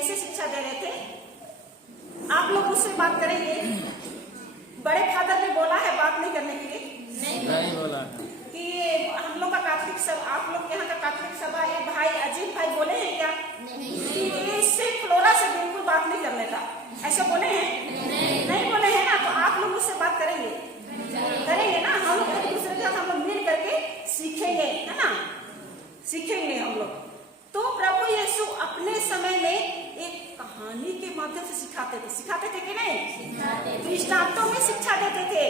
कैसे शिक्षा दे रहे थे? आप लोग उससे बात करेंगे। बड़े फादर ने बोला है बात नहीं करने के लिए? नहीं बोला कि हम लोग का कार्तिक सभा, आप लोग यहाँ का कार्तिक सभा, ये भाई अजीत भाई बोले हैं क्या कि इससे फ्लोरा से बिल्कुल बात नहीं करने का, ऐसा बोले हैं? नहीं बोले हैं ना। तो आप लोग उससे बात करेंगे ना। हम लोग एक दूसरे के साथ हम लोग मिल करके सीखेंगे, है ना, सीखेंगे हम लोग। तो प्रभु यीशु अपने समय में एक कहानी के माध्यम से सिखाते थे कि नहीं? दृष्टांतों में शिक्षा देते थे।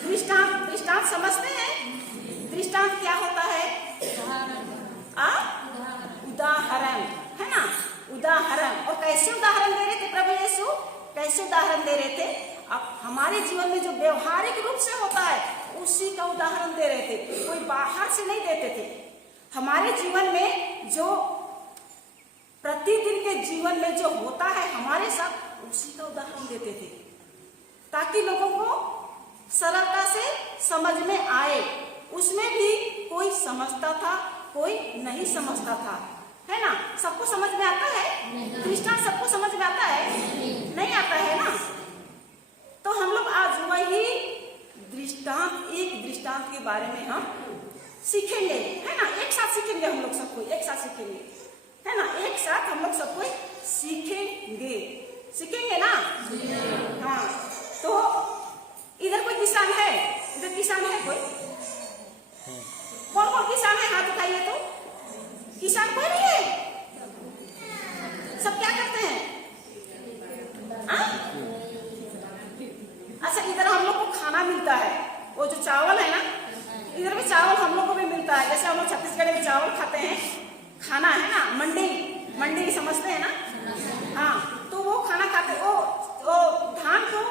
दृष्टांत समझते हैं? दृष्टांत क्या होता है? उदाहरण, है ना, उदाहरण। और कैसे उदाहरण दे रहे थे प्रभु यीशु? कैसे उदाहरण दे रहे थे? अब हमारे जीवन में जो व्यवहारिक रूप से होता है उसी का उदाहरण दे रहे थे, कोई बाहर से नहीं देते थे। हमारे जीवन में जो प्रतिदिन के जीवन में जो होता है हमारे साथ, उसी का उदाहरण देते थे, ताकि लोगों को सरलता से समझ में आए। उसमें भी कोई समझता था, कोई नहीं समझता था, है ना। सबको समझ में आता है? दृष्टांत सबको समझ में आता है? नहीं आता है ना। तो हम लोग आज वही एक दृष्टांत के बारे में हम सीखेंगे, है ना। एक साथ सीखेंगे हम लोग सबको, एक साथ सीखेंगे, है ना। एक साथ हम लोग सबको सीखेंगे ना। हाँ, तो इधर कोई किसान है? इधर किसान है कोई? कौन कौन किसान है? हाथ उठाइए। तो किसान कोई नहीं है? सब क्या करते हैं? अच्छा, इधर हम लोग को खाना मिलता है, वो जो चावल है ना, इधर भी चावल हम लोग को भी मिलता है। जैसे हम लोग छत्तीसगढ़ में चावल खाते हैं, खाना है ना, मंडी समझते हैं ना। हाँ, तो वो खाना खाते। वो धान को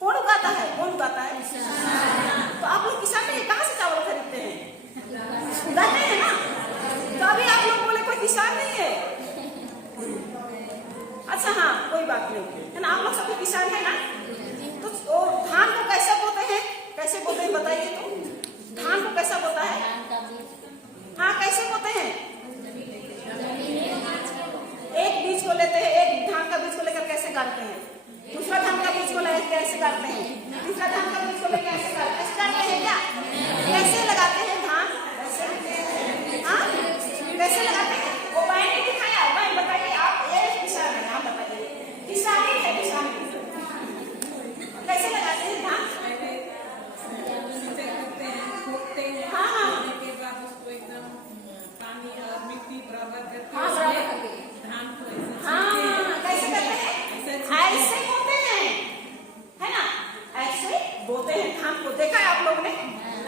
कौन उगाता है? तो आप लोग किसान नहीं, कहाँ से चावल खरीदते हैं? उगाते हैं ना। तो अभी आप लोग बोले कोई किसान नहीं है। अच्छा, हाँ, कोई बात नहीं, है ना। आप लोग सब किसान है ना। तो धान को कैसे बोते हैं? बताइए। तो धान को कैसा बोता है? हाँ, कैसे बोते हैं? एक बीज को लेते हैं, एक धान का बीज को लेकर कैसे गाड़ते हैं? दूसरा धान का बीज को लेकर कैसे गाड़ते हैं? तीसरा धान का बीज को लेकर कैसे गाड़ते हैं? क्या कैसे लगाते हैं धान? हाँ, कैसे लगाते हैं? वो भाई ने दिखाया, भाई बताइए। आप ये किसान है, आप बताइए। किसानी है, किसानी कैसे लगाते हैं धान? हाँ, के बाद उसको एकदम पानी और मिट्टी बराबर करके धान को कैसे करते हैं? ऐसे बोते हैं, है ना। ऐसे बोते हैं धान को। देखा है आप लोगों ने?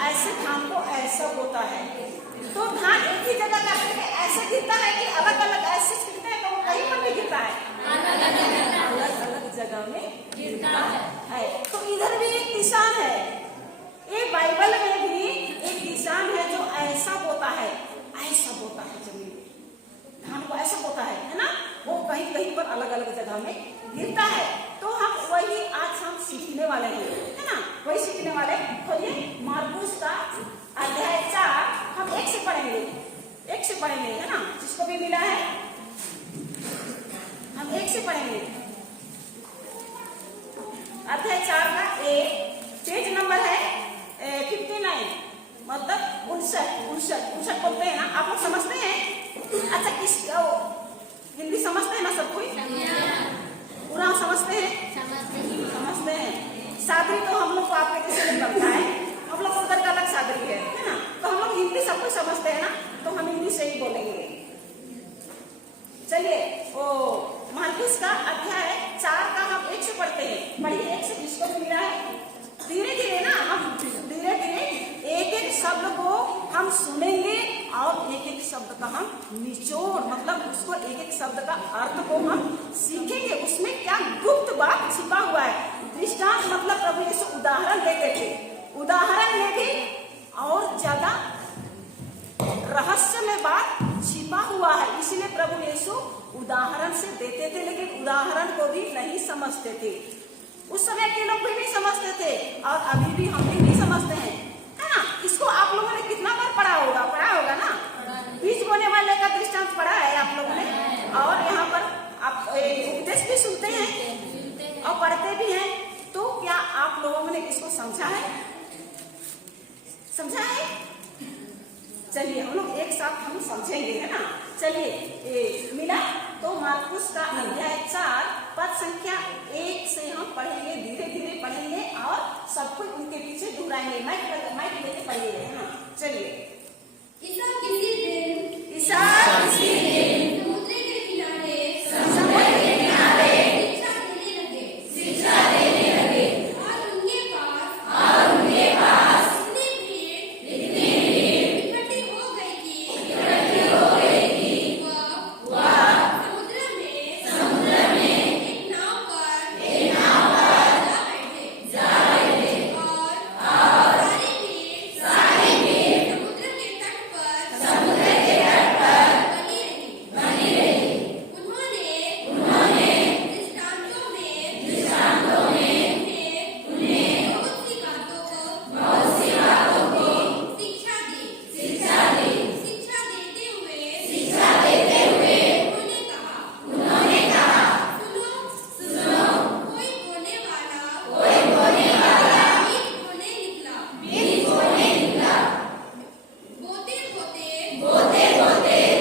ऐसे धान को ऐसा बोता है। तो धान एक ही जगह जाकर के ऐसे गिरता है कि अलग अलग ऐसे गिरते हैं? तो कहीं पर भी गिरता है, अलग अलग जगह में गिरता है। तो इधर भी एक किसान है, ये बाइबल में भी एक किसान है जो ऐसा बोता है जमीन, धान को ऐसा बोता है ना। वो कहीं कहीं पर अलग अलग जगह में गिरता है। तो हम वही आज हम सीखने वाले हैं, है ना। वही सीखने वाले। खोलिए मार्कुस का अध्याय 4, हम एक से पढ़ेंगे, है ना। जिसको भी मिला है हम एक से पढ़ेंगे। अध्याय 4 का 1, पेज नंबर है 59, मतलब 59 बोलते हैं ना। आप लोग समझते हैं? अच्छा, हिंदी समझते हैं ना सब कोई? पूरा समझते हैं। सादरी तो हम लोग को आपके जैसे नहीं बनता है, हम लोग उधर का अलग सादरी है ना। तो हम लोग हिंदी सब कुछ समझते हैं ना, तो हम हिंदी से ही बोलेंगे। चलिए, वो मार्कुस का अध्याय 4 का हम एक से पढ़ते हैं। पढ़िए, एक से जिसको भी मिला है। धीरे धीरे ना, हम धीरे धीरे एक एक शब्द को हम सुनेंगे और एक एक शब्द का हम निचोड़, मतलब उसको एक एक शब्द का अर्थ को हम सीखेंगे। उसमें क्या गुप्त बात छिपा हुआ है। दृष्टांत मतलब प्रभु यीशु उदाहरण देते थे, उदाहरण में भी और ज्यादा रहस्यमय बात छिपा हुआ है। इसलिए प्रभु यीशु उदाहरण से देते थे, लेकिन उदाहरण को भी नहीं समझते थे। उस समय के लोग भी नहीं समझते थे और अभी भी हम भी नहीं समझते हैं, है ना। इसको आप लोगों ने कितना बार पढ़ा होगा ना। बीज बोने वाले का दृष्टांत पढ़ा है आप लोगों ने। और यहाँ पर आप चलिए हम लोग एक साथ हम समझेंगे, है ना। चलिए मिला। तो मार्कुस का अध्याय 4 पद संख्या 1 से हम पढ़ेंगे, धीरे धीरे पढ़ेंगे और सब कुछ उनके पीछे दोहराएंगे। माइक लेके पढ़िएगा, है ना। चलिए। ईसा किसी दिन समुद्र के किनारे शिक्षा देने लगे और उनके पास इतनी भीड़ इकट्ठी हो गई कि वह समुद्र में एक नाव पर जा बैठे और सारी भीड़ समुद्र के तट पर बनी रही। उन्होंने दृष्टांतों में उन्हें बहुत सी बातों को शिक्षा दी। शिक्षा देते हुए उन्होंने कहा, सुनो, कोई बोने वाला बीज बोने निकला। बोते बोते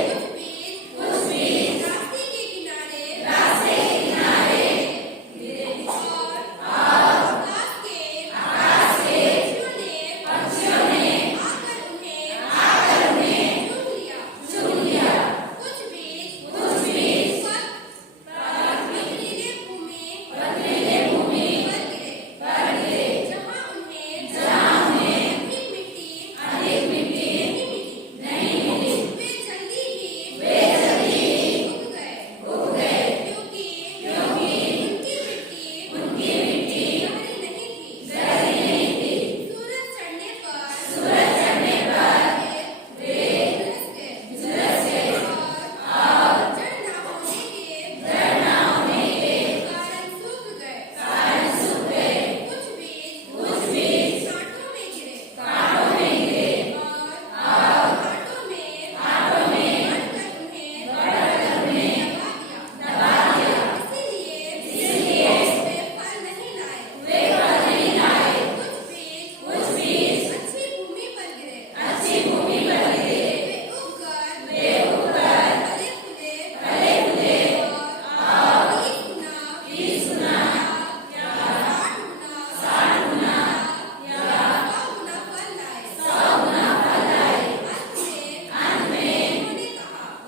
कुछ बीज रास्ते के किनारे गिरे और आकाश के पक्षियों ने आकर उन्हें चुन लिया। कुछ बीज पथरीले भूमि पर गिरे, जहाँ उन्हें अधिक मिट्टी नहीं मिली। वे जल्दी ही उग गए, क्योंकि उनकी मिट्टी गहरी नहीं थी। सूरज चढ़ने पर वे झुलस गए और जड़ ना होने के कारण सूख गए। कुछ बीज कांटों में गिरे और कांटों में बढ़कर उन्हें दबा दिया। इसीलिए वे फल नहीं लाए। कुछ बीज अच्छी भूमि पर गिरे। वे उगकर फले फूले और 20 गुना या 60 गुना या 100 गुना फल लाए। अंत में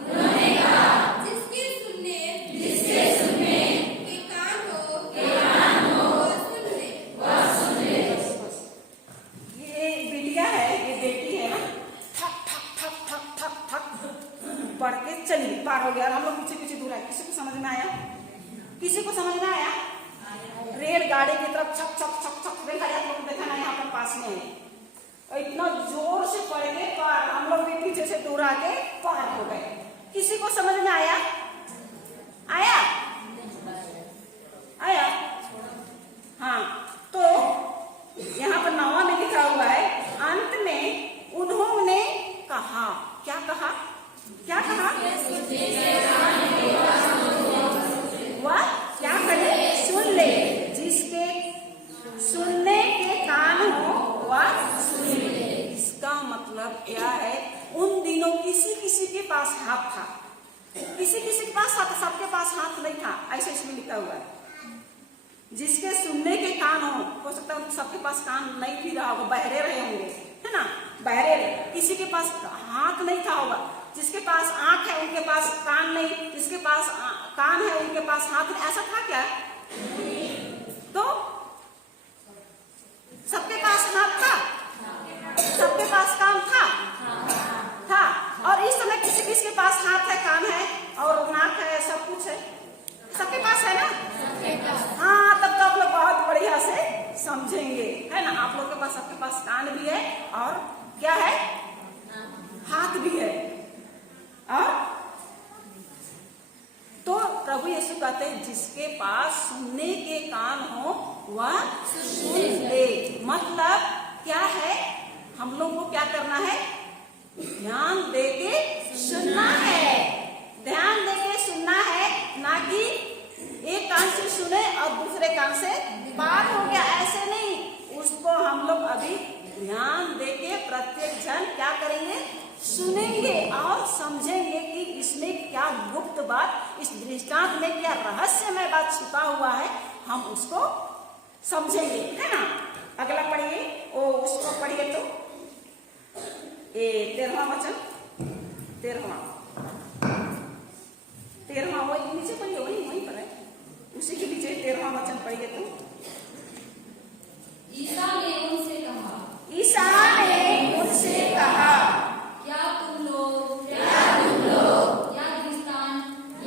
उन्होंने कहा, जिसके सुनने के कान हो वह सुन ले। ये बिटिया है, ये बेटी है ना। ठक ठक ठक ठक ठक ठक पढ़ के चलिए, पार हो गया। और हम लोग पीछे दूर आए। किसी को समझ में आया? रेलगाड़ी की तरफ छक छक छक छक देखा जाए। आप लोग देखा ना, यहाँ पर पास में है। और इतना जोर से पढ़ेंगे पार, हम लोग भी पीछे से दूर आके पार हो गए। किसी को समझ में आया? हाँ। तो यहाँ पर 9वां में लिखा हुआ है, अंत में उन्होंने कहा। क्या कहा? वह क्या करे? सुन ले। जिसके सुनने के कान हो वह सुन ले। इसका मतलब क्या है? उन दिनों किसी के पास हाथ था, किसी के पास हाथ, सबके पास हाथ नहीं था। ऐसे इसमें लिखा हुआ है, जिसके सुनने के कान हो सकता है सबके पास कान नहीं भी रहा होगा, बहरे रहे होंगे, है ना। बहरे, किसी के पास हाथ नहीं था होगा। जिसके पास आंख है उनके पास कान नहीं, जिसके पास कान है उनके पास हाथ नहीं। ऐसा था क्या? तो सबके पास हाथ था, सबके पास कान था। और इस समय किसी के पास हाथ है, कान है और नाक है, सब कुछ है। सबके पास है ना। हाँ, तब तो आप लोग बहुत बढ़िया से समझेंगे, है ना। आप लोग के पास, सबके पास कान भी है और क्या है? हाथ भी है। और तो प्रभु यीशु कहते हैं, जिसके पास सुनने के कान हो वह सुन ले। मतलब क्या है? हम लोग को क्या करना है? ध्यान देके सुनना है। ध्यान देके सुनना है, ना कि एक कान से सुने और दूसरे कान से पार हो गया, ऐसे नहीं। उसको हम लोग अभी ध्यान देके प्रत्येक जन क्या करेंगे? सुन क्या गुप्त बात, इस दृष्टांत में क्या रहस्यमय बात छिपा हुआ है, हम उसको समझेंगे, है ना। अगला पढ़िए, ओ उसको पढ़िए तो 13वां वचन, 13वां वही नीचे पढ़िए, वहीं पर है, उसी के नीचे 13वां वचन पढ़िए तो। ईसा ने उनसे कहा, क्या तुम लोग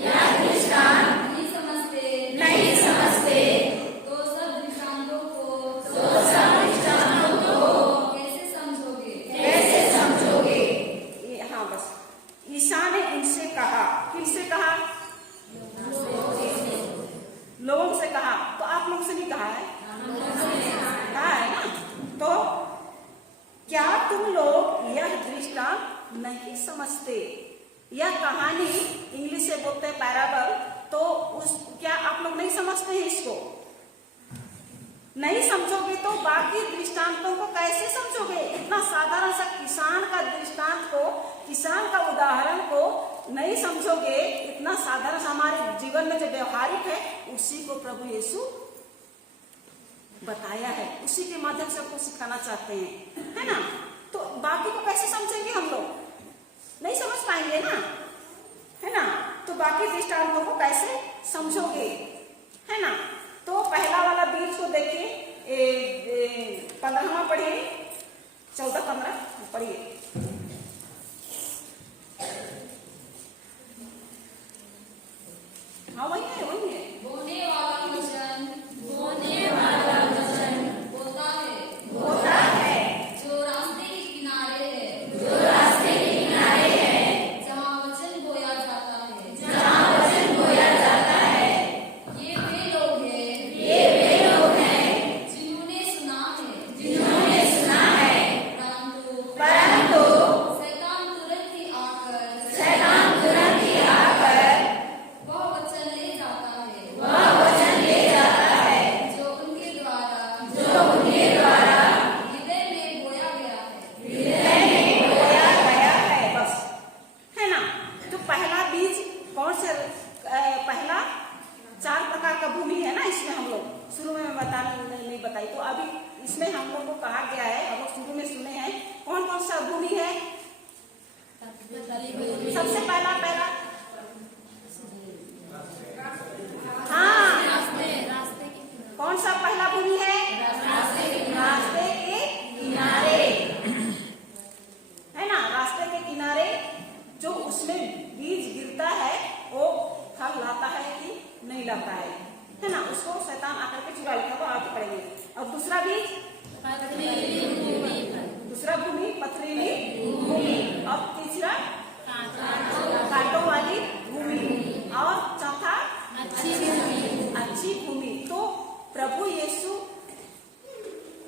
यह दृष्टांत नहीं समझते, तो सब दृष्टांतों को कैसे समझोगे? हाँ बस, ईसा ने उनसे कहा, किससे कहा? लोगों से कहा, तो आप लोग से नहीं कहा है, कहा है ना। तो क्या तुम लोग यह दृष्टांत नहीं समझते? यह कहानी इंग्लिश से बोलते हैं पैराबल, तो उस क्या आप लोग नहीं समझते हैं? इसको नहीं समझोगे तो बाकी दृष्टांतों को कैसे समझोगे? इतना साधारण सा किसान का दृष्टांत को, किसान का उदाहरण को नहीं समझोगे, इतना साधारण सा हमारे जीवन में जो व्यवहारिक है उसी को प्रभु यीशु बताया है, उसी के माध्यम से आपको सिखाना चाहते हैं, है ना। तो बाकी को कैसे समझेंगे? हम लोग नहीं समझ पाएंगे ना, है ना। तो बाकी दृष्टांतों को कैसे समझोगे, है ना। तो पहला वाला बीज को देखिए, 15वां पढ़िए, 14-15 पढ़िए। हाँ वही है। बोने वाला वचन होता है, जो रास्ते के किनारे है, जहाँ वचन बोया जाता है। ये वे लोग हैं जिन्होंने सुना है, परंतु शैतान तुरंत ही आकर वह वचन ले जाता है, जो उनके द्वारा हृदय में बोया गया है। बस, है ना। तो पहला बीज कौन से, पहला 4 प्रकार का भूमि है ना। इसमें हम लोग शुरू में नहीं बताई, तो अभी इसमें हम लोग को कहा गया है, हम लोग शुरू में सुने हैं कौन कौन सा भूमि है। सबसे पहला हाँ, कौन सा पहला भूमि है? रास्ते के किनारे, है ना। रास्ते के किनारे जो उसमें बीज गिरता है वो फल लाता है कि नहीं लाता है ना। उसको शैतान आकर के चुरा लेता है, वो आगे पड़ेंगे। और दूसरा बीज दूसरा भूमि पथरीली भूमि, और तीसरा कांटों वाली भूमि, और चौथा अच्छी भूमि। तो प्रभु यीशु,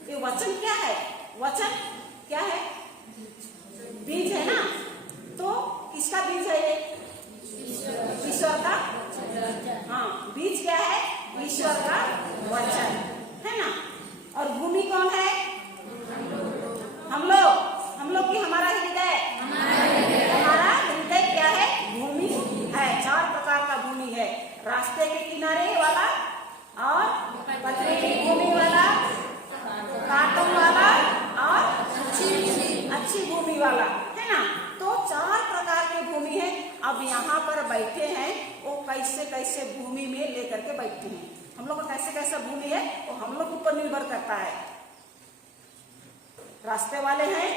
ये वचन क्या है? वचन क्या है? बीज है ना। तो किसका बीज है ये? ईश्वर का। हाँ, बीज क्या है? ईश्वर का वचन, है ना। और भूमि कौन है? हम लोग की हमारा हृदय। हमारा हृदय क्या है? भूमि है। 4 प्रकार का भूमि है, रास्ते के किनारे वाला, और पथरीली भूमि वाला, कांटों वाला, और अच्छी भूमि वाला, है ना। तो 4 प्रकार की भूमि है। अब यहाँ पर बैठे हैं, वो कैसे भूमि में लेकर के बैठे हैं। हम लोग का कैसे भूमि है वो हम लोग ऊपर निर्भर करता है। रास्ते वाले हैं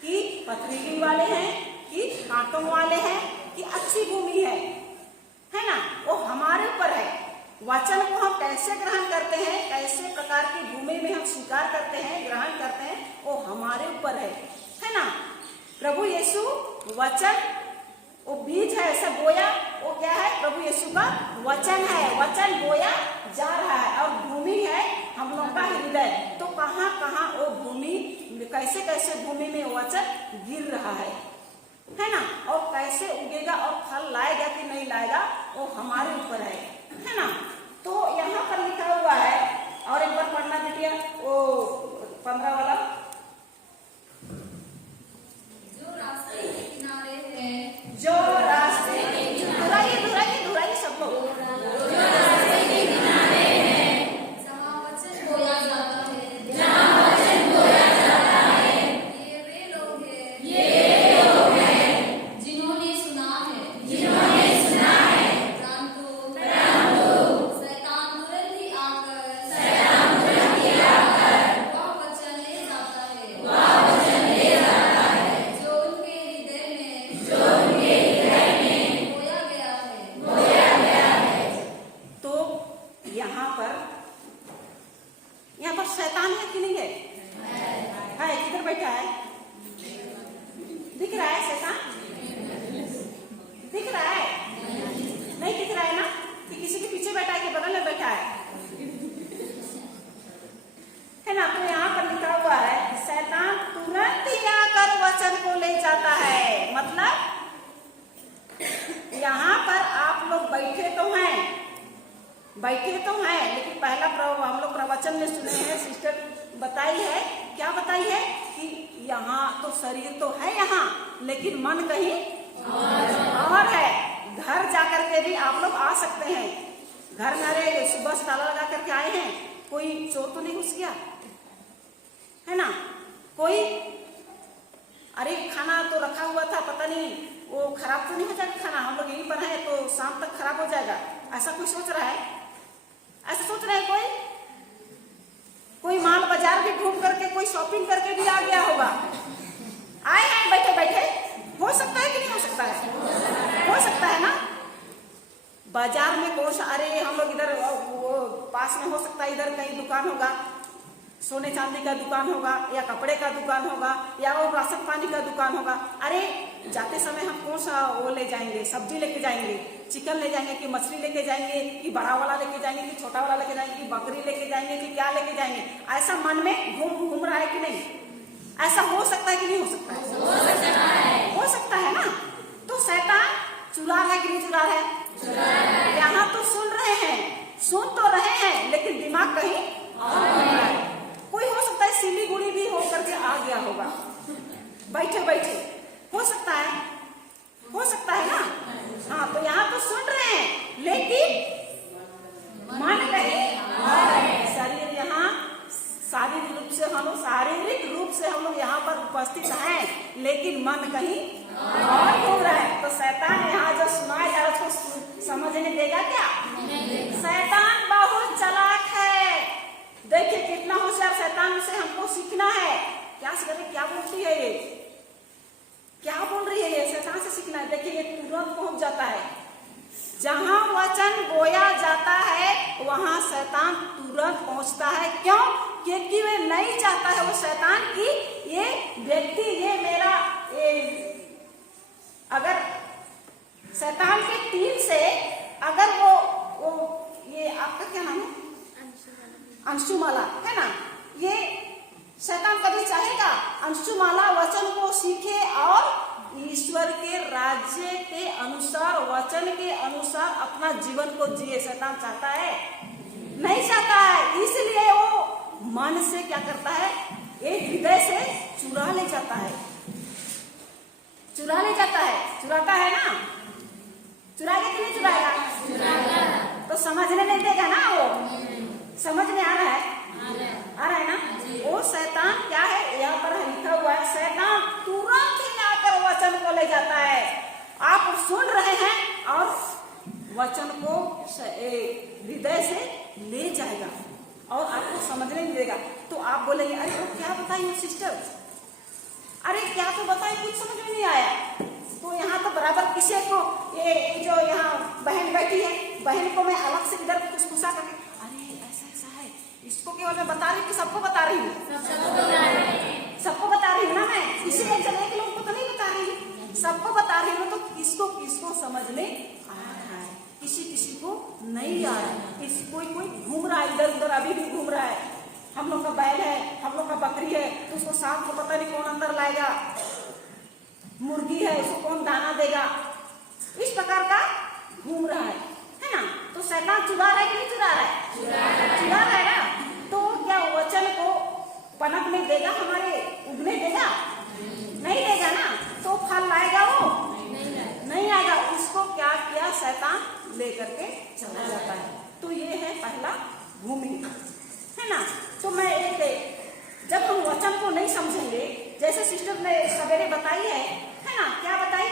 कि पथरीली वाले हैं कि कांटों वाले हैं कि अच्छी भूमि है ना। वो हमारे ऊपर है। वचन को हम कैसे ग्रहण करते हैं, कैसे प्रकार की भूमि में हम स्वीकार करते हैं, ग्रहण करते हैं, वो हमारे ऊपर है ना। प्रभु यीशु वचन, वो बीज है ऐसा बोया, वो क्या है? प्रभु यीशु का वचन है। वचन बोया जा रहा है, और भूमि है हम लोग का हृदय। तो कहाँ वो भूमि, कैसे भूमि में वचन गिर रहा है ना। और कैसे उगेगा और फल लाएगा कि नहीं लाएगा, वो हमारे ऊपर है ना। तो यहाँ पर लिखा हुआ है, और एक बार पढ़ना दीजिए वो 15 वाला। जो रास्ते के किनारे है, जो रास्ते के किनारे मतलब यहाँ पर आप लोग बैठे तो हैं, लेकिन पहला हम लोग प्रवचन में सुने हैं, सिस्टर बताई है, क्या बताई है कि यहाँ तो शरीर तो है यहाँ, लेकिन मन कहीं और है। घर जाकर के भी आप लोग आ सकते हैं। घर में अरे सुबह से ताला लगा करके आए हैं, कोई चोर तो नहीं घुस गया है ना, कोई अरे खाना तो रखा हुआ था, पता नहीं वो खराब तो नहीं हो जाएगा खाना, हम लोग यहीं पर हैं तो शाम तक खराब हो जाएगा, ऐसा कोई सोच रहा है? ऐसा सोच रहा है कोई माल बाजार भी घूम करके कोई शॉपिंग करके भी आ गया होगा, आए हैं बैठे बैठे, हो सकता है कि नहीं हो सकता है? हो सकता है ना। बाजार में कौन सा, अरे हम लोग इधर वो पास में हो सकता है, इधर कहीं दुकान होगा, सोने चांदी का दुकान होगा या कपड़े का दुकान होगा या वो राशन पानी का दुकान होगा। अरे जाते समय हम कौन सा वो ले जाएंगे, सब्जी लेके जाएंगे, चिकन ले जाएंगे कि मछली लेके जाएंगे कि बड़ा वाला लेके जाएंगे कि छोटा वाला लेके जाएंगे कि बकरी लेके जाएंगे कि क्या लेके जाएंगे, ऐसा मन में घूम रहा है कि नहीं? ऐसा हो सकता है कि नहीं हो सकता है? हो सकता है ना। तो शैतान चुरार है कि नहीं चुरार है? यहाँ तो सुन तो रहे हैं, लेकिन दिमाग कहीं और। कोई हो सकता है सिलीगुड़ी भी हो करके आ गया होगा बैठे बैठे, हो सकता है ना। हाँ, तो यहाँ तो सुन रहे हैं, लेकिन मन कहीं शरीर यहाँ शारीरिक रूप से हम लोग यहाँ पर उपस्थित हैं, लेकिन मन कहीं और घूम रहा है। तो शैतान यहाँ जो सुनाया जा रहा है उसको समझने देगा क्या? शैतान बहुत चालाक है। देखिए कितना होशियार शैतान से हमको सीखना है। क्या बोलती है ये, क्या बोल रही है ये? शैतान से सीखना है। देखिए ये तुरंत पहुंच जाता है, जहां वचन बोया जाता है वहां शैतान तुरंत पहुंचता है। क्यों? क्योंकि वे नहीं चाहता है वो शैतान की ये व्यक्ति, ये मेरा अगर शैतान के टीम से अगर वो ये आपका क्या नाम है? अंशुमाला है ना। ये शैतान कभी चाहेगा अंशुमाला वचन को सीखे और ईश्वर के राज्य के अनुसार, वचन के अनुसार अपना जीवन को जिए। शैतान चाहता है? नहीं चाहता है। इसलिए वो मन से क्या करता है? एक हृदय से चुरा ले जाता है। चुराता है ना। चुराएगा कि नहीं चुराएगा? तो समझने नहीं देगा ना। वो समझ में आ रहा है ना। वो शैतान क्या है, यहाँ पर लिखा हुआ है, शैतान तुरंत ही आकर वचन को ले जाता है। आप सुन रहे हैं और वचन को हृदय से ले जाएगा और आपको समझने नहीं देगा। तो आप बोलेंगे अरे वो क्या बताई सिस्टर, अरे क्या तो बताई, कुछ समझ में नहीं आया। तो यहाँ तो बराबर किसी को ये जो यहाँ बहन बैठी है, बहन को मैं अलग से इधर खुशखुशा करके इसको केवल मैं बता रही हूँ कि सबको बता रही हूँ, सबको बता रही हूँ ना। मैं किसी एक जगह के लोगों को तो नहीं बता रही हूँ, सबको बता रही हूँ। तो किसको समझ में आ रहा है, किसी को नहीं आ रहा है। कोई घूम रहा है इधर उधर, अभी भी घूम रहा है। हम लोग का बैल है, हम लोग का बकरी है, तो उसको शाम को पता नहीं कौन अंदर लाएगा। मुर्गी है, उसको कौन दाना देगा। इस प्रकार का घूम रहा है ना। तो शैतान चुरा रहा है कि नहीं चुरा रहा है? चुरा रहा है ना। तो क्या वचन को पनपने देगा, हमारे उगने देगा? नहीं देगा ना। तो फल लाएगा वो? नहीं आएगा। उसको क्या किया शैतान लेकर के चला जाता है। तो ये है पहला भूमि, है ना। तो मैं जब हम वचन को नहीं समझेंगे, जैसे सिस्टर ने सवेरे बताई है ना, क्या बताई?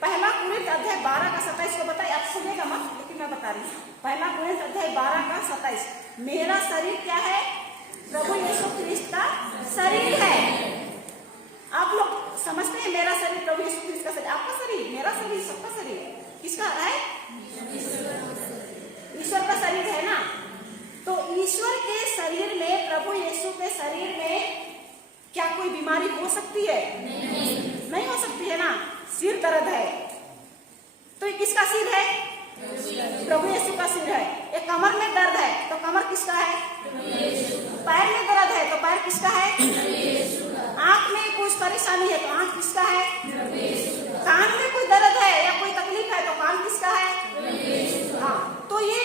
पहला कुरिन्थ अध्याय 12 का 27 को बताई। आप सुनेगा मत, लेकिन मैं बता रही हूँ। पहला कुरिन्थ अध्याय 12 का 27, मेरा शरीर क्या है? प्रभु यीशु ख्रिस्त का शरीर है। आप लोग समझते हैं मेरा शरीर प्रभु यीशु ख्रिस्त का शरीर। आपका शरीर, मेरा शरीर, सबका शरीर किसका है? ईश्वर का शरीर है ना। तो ईश्वर के शरीर में, प्रभु यीशु के शरीर में क्या कोई बीमारी हो सकती है? नहीं हो सकती है ना। सिर दर्द है तो ये किसका सिर है? प्रभु यीशु का सिर है। एक कमर में दर्द है तो कमर किसका है? पैर में दर्द है तो पैर किसका है? आंख में कुछ परेशानी है तो आंख किसका है? कान में कोई दर्द है या कोई तकलीफ है तो कान किसका है? हाँ, तो ये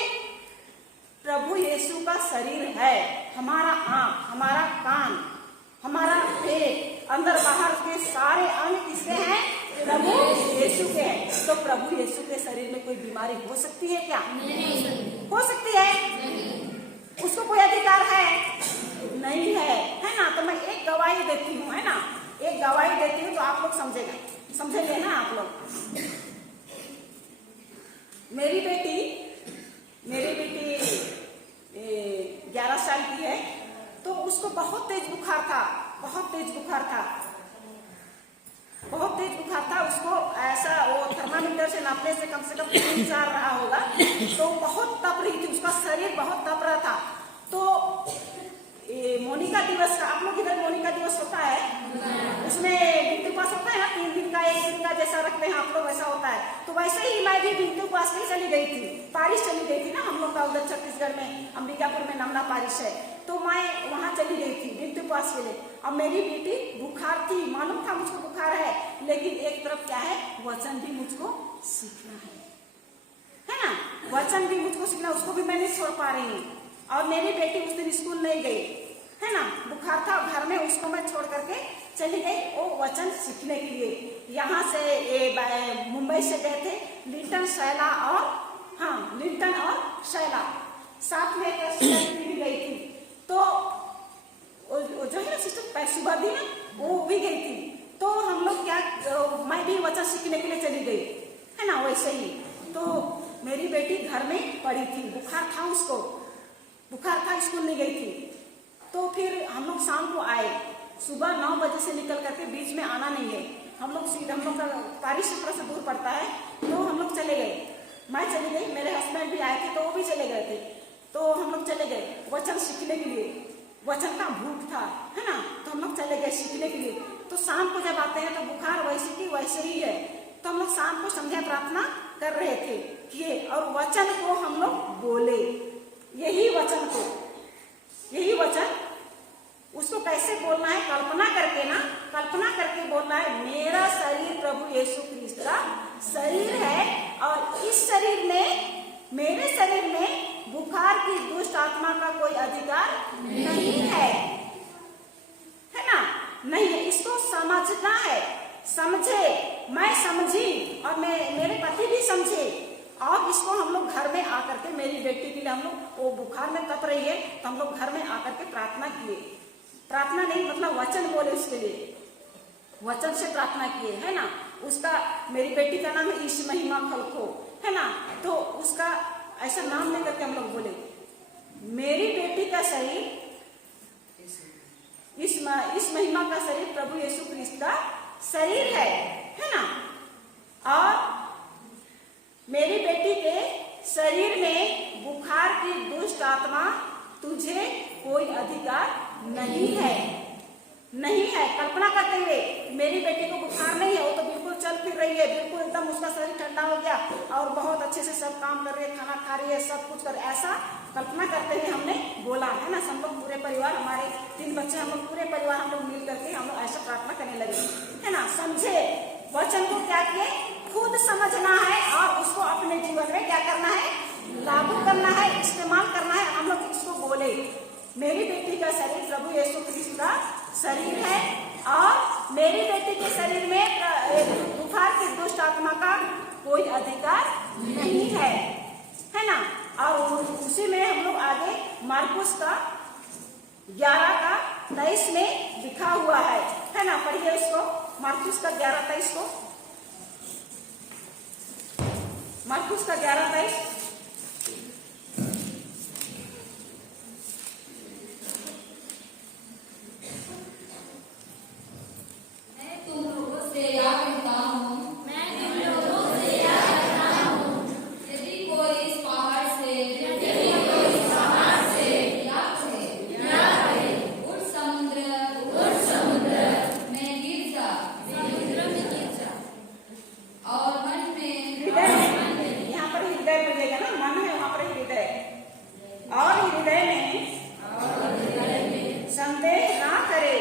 प्रभु यीशु का शरीर है। हमारा आंख, हमारा कान, हमारा पेट, अंदर बाहर के सारे अंग किसके हैं? प्रभु यीशु के हैं। तो प्रभु यीशु के शरीर में कोई बीमारी हो सकती है क्या? नहीं हो सकती है। उसको कोई अधिकार है? नहीं है ना। तो मैं एक गवाही देती हूँ, है ना, एक गवाही देती हूँ तो आप लोग समझेंगे ना आप लोग। मेरी बेटी 11 साल की है, तो उसको बहुत तेज बुखार था। उसको ऐसा वो थर्मामीटर से नापने से कम 3-4 रहा होगा, तो बहुत तप रही थी, उसका शरीर बहुत तप रहा था। तो मोनिका दिवस का, आप लोग इधर मोनिका दिवस होता है, उसमें बिंदु पास होता है ना, 3 दिन का 1 दिन का जैसा रखते हैं आप लोग, वैसा होता है। तो वैसे ही मैं भी बिंदु पास में चली गई थी, पारिश चली गई थी ना, हम लोग का उधर छत्तीसगढ़ में अंबिकापुर में नमना पारिश है, तो मैं वहां चली गई थी बिंदु पास के लिए। अब मेरी बेटी बुखार थी, मालूम था मुझको बुखार है, लेकिन एक तरफ क्या है, वचन भी मुझको सीखना है ना, वचन भी मुझको सीखना, उसको भी मैं नहीं छोड़ पा रही हूँ। और मेरी बेटी उस दिन स्कूल नहीं गई, है ना, बुखार था, घर में उसको मैं छोड़ करके चली गई वो वचन सीखने के लिए। यहाँ से मुंबई से गए थे लिंटन और शैला, साथ में भी गई थी। तो जो है ना सिस्टर सुबह भी ना, वो भी गई थी। तो हम लोग मैं भी वचन सीखने के लिए चली गई, है ना, वैसे ही। तो मेरी बेटी घर में पड़ी थी, बुखार था, स्कूल नहीं गई थी। तो फिर हम लोग शाम को आए, सुबह 9 बजे से निकल करके, बीच में आना नहीं है, हम लोग का पारिश थोड़ा सा दूर पड़ता है, तो हम लोग चले गए। मैं चली गई, मेरे हस्बैंड भी आए थे तो वो भी चले गए थे। तो हम लोग चले गए वचन सीखने के लिए, वचन का भूख था, है ना, तो हम लोग चले गए सीखने के लिए। तो शाम को जब आते हैं तो बुखार वैसे की वैसे ही है। तो हम लोग शाम को संध्या प्रार्थना कर रहे थे किए, और वचन को हम लोग बोले, यही वचन उसको कैसे बोलना है, कल्पना करके बोलना है। मेरा शरीर प्रभु यीशु ख्रिस्त का शरीर है, और इस शरीर में, मेरे शरीर में बुखार की दुष्ट आत्मा का कोई अधिकार नहीं है ना, नहीं है। इसको समझना है, समझे, मैं समझी और मेरे पति भी समझे। और इसको हम लोग घर में आकर के, मेरी बेटी के लिए हम लोग, वो बुखार में तप रही है, तो हम लोग घर में आकर के प्रार्थना किए, प्रार्थना नहीं मतलब वचन बोले उसके लिए, वचन से प्रार्थना किए, है ना। उसका, मेरी बेटी का नाम है ईश महिमा खलखो, है ना, तो उसका ऐसा नाम लेकर के हम लोग बोले, मेरी बेटी का शरीर, इस महिमा का शरीर प्रभु यीशु ख्रिस्त का शरीर है ना। और मेरी बेटी के शरीर में बुखार की दुष्ट आत्मा, तुझे कोई अधिकार नहीं है। कल्पना करते हुए, मेरी बेटी को बुखार नहीं है, वो तो बिल्कुल चल फिर रही है, बिल्कुल एकदम उसका शरीर ठंडा हो गया और बहुत अच्छे से सब काम कर रही है, खाना खा रही है, सब कुछ कर, ऐसा कल्पना करते हुए हमने बोला, है ना। सब लोग पूरे परिवार, हमारे 3 बच्चे, हम लोग पूरे परिवार हम लोग मिल करके हम लोग ऐसा प्रार्थना करने लगे, है ना। समझे, वचन को क्या किए, खुद समझना है और उसको अपने जीवन में क्या करना है, लागू करना है, इस्तेमाल करना है। हम लोग इसको बोले, मेरी बेटी का शरीर प्रभु यीशु ख्रिस्त का शरीर है, और मेरी बेटी के शरीर में बुखार की दुष्ट आत्मा का कोई अधिकार नहीं है ना। और उसी में हम लोग आगे मार्कुस का 11:23 में लिखा हुआ है ना, पढ़िए इसको, मार्कुस का 11:23 को, मार्कुस का 11:23। और हृदय में संदेह ना करे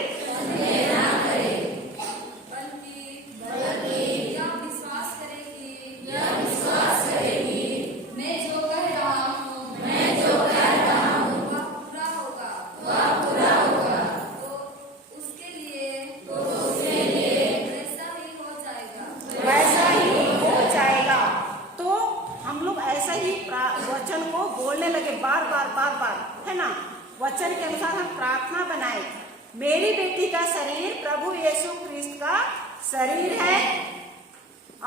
शरीर है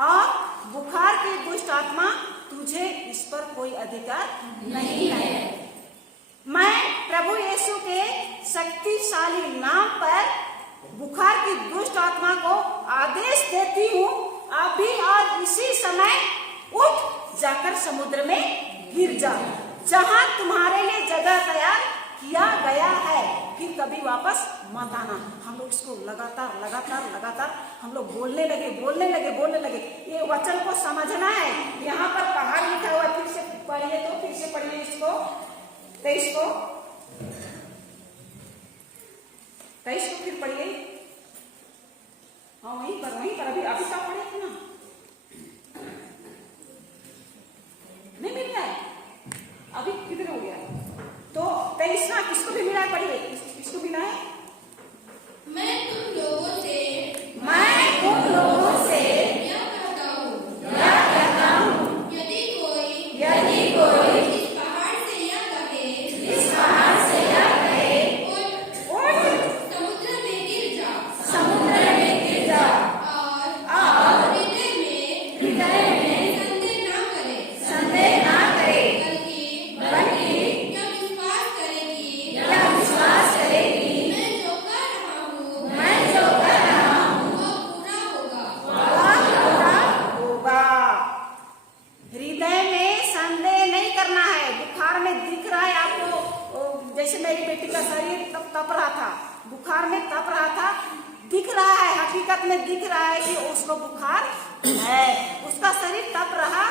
और बुखार की दुष्ट आत्मा तुझे इस पर कोई अधिकार नहीं है। मैं प्रभु यीशु के शक्तिशाली नाम पर बुखार की दुष्ट आत्मा को आदेश देती हूँ, अभी और इसी समय उठ जाकर समुद्र में गिर जा, जहाँ तुम्हारे लिए जगह तैयार किया गया है, फिर कभी वापस मत आना। हम लोग इसको लगातार हम लोग बोलने लगे। ये वचन को समझना है। यहाँ पर पहाड़ लिखा हुआ, फिर से पढ़िए इसको 23 को फिर पढ़िए। हाँ वहीं पर अभी क्या पढ़े थे ना, नहीं मिल रहा है अभी, किधर हो गया? तो 23 किसको भी मिला है, पढ़िए किसको मिला है? मैं तुम लोगों से यह कहता हूँ, यदि कोई इस पहाड़ से यह कहे उठ समुद्र में गिर जा, और हृदय में संदेह ना करे, बल्कि यह विश्वास करे कि मैं जो कर रहा हूँ वह पूरा होगा। हृदय में संदेह नहीं करना है। बुखार में दिख रहा है आपको, जैसे मेरी बेटी का शरीर तप रहा था, बुखार में तप रहा था, दिख रहा है, हकीकत में दिख रहा है कि उसको बुखार है, उसका शरीर तप रहा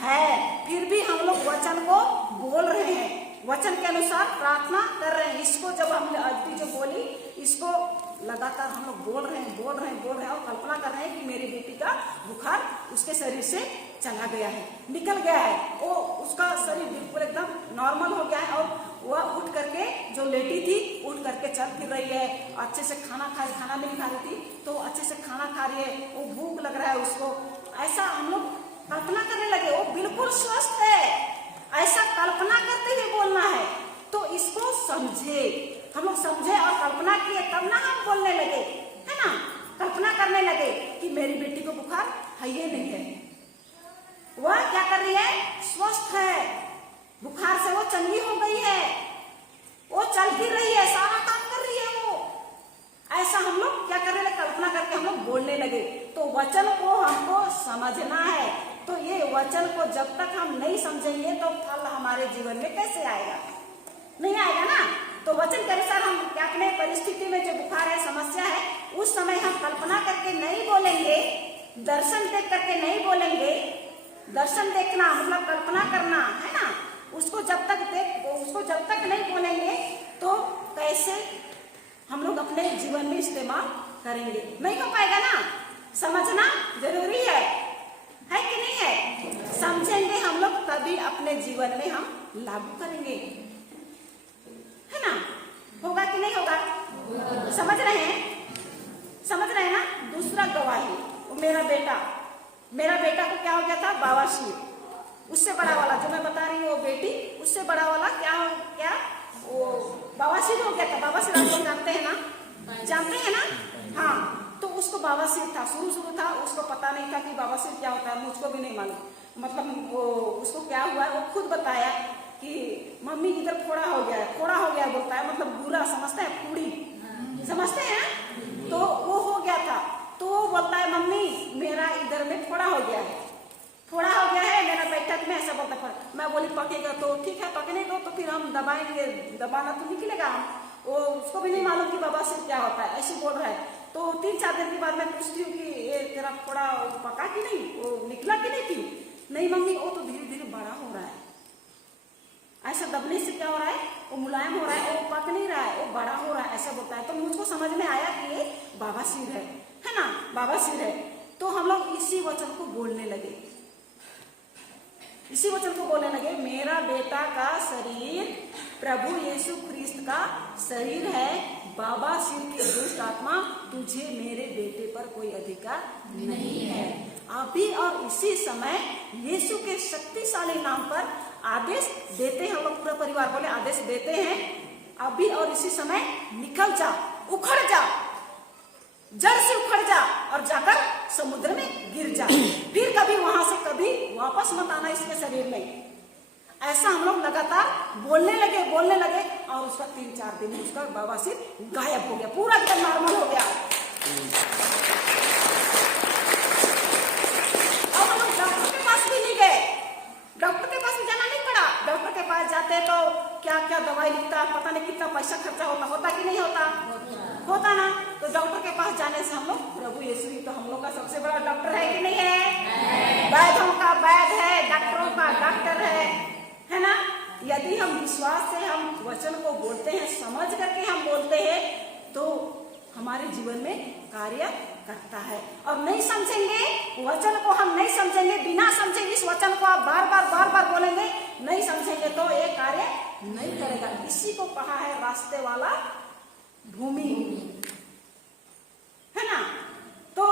है, फिर भी हम लोग वचन को बोल रहे हैं, वचन के अनुसार प्रार्थना कर रहे हैं। इसको जब हमने अभी जो बोली, इसको लगातार हम लोग बोल रहे हैं और कल्पना कर रहे हैं कि मेरी बेटी का बुखार उसके शरीर से चला गया है, निकल गया है, वो उसका शरीर बिल्कुल एकदम नॉर्मल हो गया है, और वह उठ करके जो लेटी थी उठ करके चल फिर रही है, अच्छे से खाना भी नहीं खा रही थी, तो अच्छे से खाना खा रही है, वो भूख लग रहा है उसको, ऐसा हम लोग कल्पना करने लगे। वो बिल्कुल स्वस्थ है, ऐसा कल्पना करते हुए बोलना है। तो इसको समझे, हम लोग समझे और कल्पना किए, तब ना हम बोलने लगे, है ना, कल्पना करने लगे कि मेरी बेटी को बुखार है ये नहीं है, वह क्या कर रही है, स्वस्थ है, बुखार से वो चंगी हो गई है, वो चल फिर रही है, सारा काम कर रही है वो, ऐसा हम लोग क्या कर रहे हैं, कल्पना करके हम लोग बोलने लगे। तो वचन को हमको समझना है। तो ये वचन को जब तक हम नहीं समझेंगे तो फल हमारे जीवन में कैसे आएगा, नहीं आएगा ना। तो वचन के अनुसार हम अपने परिस्थिति में जो बुखार है, समस्या है, उस समय हम कल्पना करके नहीं बोलेंगे, दर्शन देख करके नहीं बोलेंगे। दर्शन देखना मतलब कल्पना करना है ना, उसको जब तक नहीं बोलेंगे तो कैसे हम लोग अपने जीवन में इस्तेमाल करेंगे, नहीं हो पाएगा ना। समझना जरूरी है कि नहीं है? समझेंगे हम लोग तभी अपने जीवन में हम लागू करेंगे, है ना। होगा कि नहीं होगा? समझ रहे हैं ना। दूसरा गवाही, मेरा बेटा को क्या हो गया था, बवासीर। उससे बड़ा वाला जो मैं बता रही हूँ, वो बेटी, उससे बड़ा वाला क्या वो बवासीर हो गया था। बवासीर आप लोग जानते हैं ना। हाँ, तो उसको बवासीर था, शुरू था, उसको पता नहीं था कि बवासीर क्या होता है, मुझको भी नहीं मालूम। मतलब वो उसको क्या हुआ है, वो खुद बताया कि मम्मी इधर फोड़ा हो गया बोलता है, मतलब बुरा समझता है, पूरी समझते हैं। तो वो हो गया था, तो वो बोलता है मम्मी मेरा इधर में फोड़ा हो गया है मेरा बैठक में, ऐसा बोलता है। मैं बोली पकेगा तो ठीक है, पकने दो तो फिर हम दबाएंगे, दबाना तो निकलेगा। हम वो उसको भी नहीं मालूम कि बवासीर क्या होता है, ऐसे बोल रहा है। तो 3-4 दिन के बाद मैं पूछती हूँ कि ये तेरा फोड़ा पका कि नहीं, वो निकला कि नहीं थी? नहीं मम्मी, वो तो धीरे धीरे बड़ा हो रहा है। ऐसा दबने से क्या हो रहा है, वो मुलायम हो रहा है, वो पक नहीं रहा है, वो बड़ा हो रहा है, ऐसा बोलता है। तो मुझको समझ में आया कि ये बवासीर है ना, बवासीर है। तो हम लोग इसी वचन को बोलने लगे, मेरा बेटा का शरीर प्रभु यीशु ख्रिस्त का शरीर है, बवासीर की दुष्ट आत्मा तुझे मेरे बेटे पर कोई अधिकार नहीं है। अभी और इसी समय यीशु के शक्तिशाली नाम पर आदेश देते हैं, हम लोग पूरा परिवार बोले आदेश देते हैं, अभी और इसी समय निकल जा, उखड़ जा, जड़ से उखड़ जा और जाकर समुद्र में गिर जाए, फिर कभी वहां से कभी वापस मत आना इसके शरीर में। ऐसा हम लोग लगातार बोलने लगे और उसका 3-4 दिन में उसका बवासीर गायब हो गया, पूरा एकदम नॉर्मल हो गया। अब हम लोग डॉक्टर के पास भी नहीं गए, डॉक्टर के पास भी जाना नहीं पड़ा। डॉक्टर के पास जाते तो क्या क्या दवाई लिखता, पता नहीं कितना पैसा खर्चा होता कि नहीं होता ना। तो डॉक्टर के पास जाने से हम लोग, प्रभु यीशु ही तो हम लोग का सबसे बड़ा डॉक्टर है कि नहीं है? वैद्यों का वैद्य है, डॉक्टरों का डॉक्टर है ना। यदि हम विश्वास से हम वचन को बोलते हैं, समझ करके हम बोलते हैं, तो हमारे जीवन में कार्य करता है। और नहीं समझेंगे वचन को, हम नहीं समझेंगे, बिना समझेंगे इस वचन को आप बार बार बोलेंगे, नहीं समझेंगे तो ये कार्य नहीं करेगा। इसी को कहा है रास्ते वाला भूमि, है ना। तो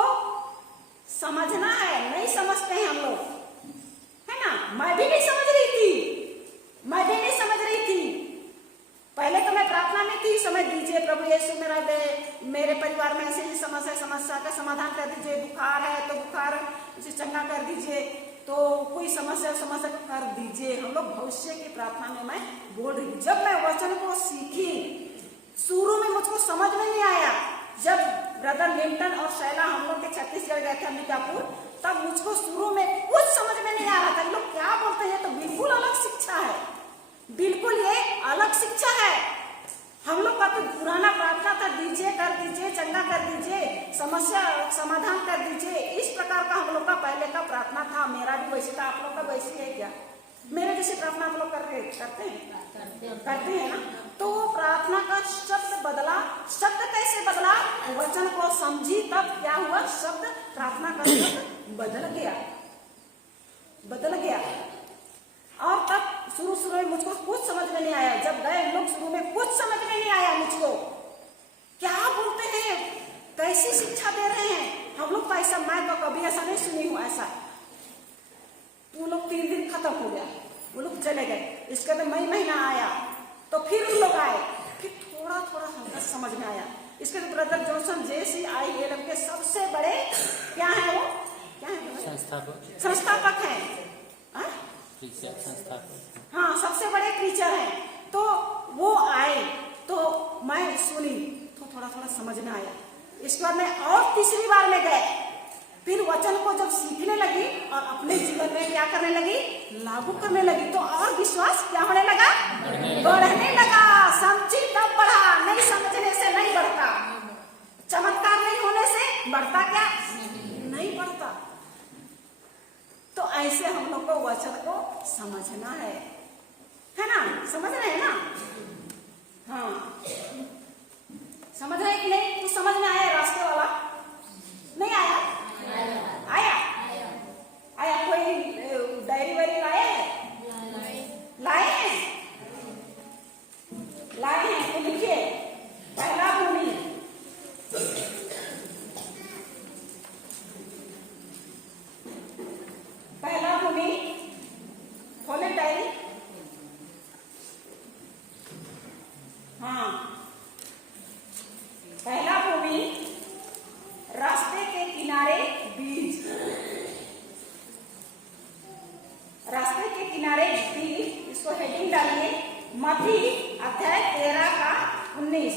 समझना है, नहीं समझते हैं हम लोग, है ना। मैं भी नहीं समझ रही थी, पहले तो मैं प्रार्थना में थी, समझ दीजिए प्रभु यीशु, मेरे परिवार में ऐसे ही समस्या का समाधान कर दीजिए, बुखार है तो बुखार उसे चंगा कर दीजिए, तो कोई समस्या को कर दीजिए। हम लोग भविष्य की प्रार्थना में मैं बोल रही हूँ। जब मैं वचन को सीखी, शुरू में मुझको समझ में नहीं आया। जब ब्रदर लिंटन और शैला हम लोग के छत्तीसगढ़ गए थे अंबिकापुर, तब मुझको शुरू में कुछ समझ में नहीं आ रहा था, लोग क्या बोलते हैं, तो बिल्कुल अलग शिक्षा है, बिल्कुल ये अलग शिक्षा है। हम लोग का तो पुराना प्रार्थना था, दीजिए कर दीजिए, चंगा कर दीजिए, समस्या समाधान कर दीजिए, इस प्रकार का हम लोग का पहले का प्रार्थना था। मेरा भी वैसे था, आप लोग का वैसे है क्या? मेरे जैसे प्रार्थना आप लोग करते हैं ना। तो वो प्रार्थना का शब्द बदला। शब्द कैसे बदला? वचन को समझी तब क्या हुआ, शब्द, प्रार्थना का शब्द बदल गया। और तब शुरू में मुझको कुछ समझ में नहीं आया। जब गए लोग, शुरू में कुछ समझ में नहीं आया मुझको, क्या बोलते हैं, कैसी शिक्षा दे रहे हैं। हम लोग तो ऐसा, मैं तो कभी ऐसा नहीं सुनी हूँ ऐसा। वो लोग 3 दिन खत्म हो गया, वो लोग चले गए। इसके बाद मई महीना आया तो फिर उन लोग आए, फिर थोड़ा हल्का समझ में आया। इसके बाद ब्रदर जॉनसन JCILM के सबसे बड़े क्या है, वो क्या है, संस्थापक है, हाँ, सबसे बड़े प्रीचर हैं। तो वो आए तो मैं सुनी तो थोड़ा समझ में आया। इसके बाद मैं और तीसरी बार में गए, फिर वचन को जब सीखने लगी और अपने जीवन में क्या करने लगी, लागू करने लगी, तो और विश्वास क्या होने लगा, बढ़ने लगा। समझी तब बढ़ा, नहीं समझने से नहीं बढ़ता। चमत्कार नहीं होने से बढ़ता क्या, नहीं बढ़ता। तो ऐसे हम लोग को वचन को समझना है ना, समझ रहे हैं ना। हाँ, समझ रहे कि नहीं? कुछ समझ में आया रास्ते वाला? नहीं आया? आया। कोई डायरी वायरी लाया है? लाए हैं तो लिखिए। पहला भूमि, खोले डायरी। हाँ, पहला भूमि, रास्ते के किनारे बीज। रास्ते के किनारे बीज, इसको हेडिंग डालिए, मत्ती अध्याय 13 का 19।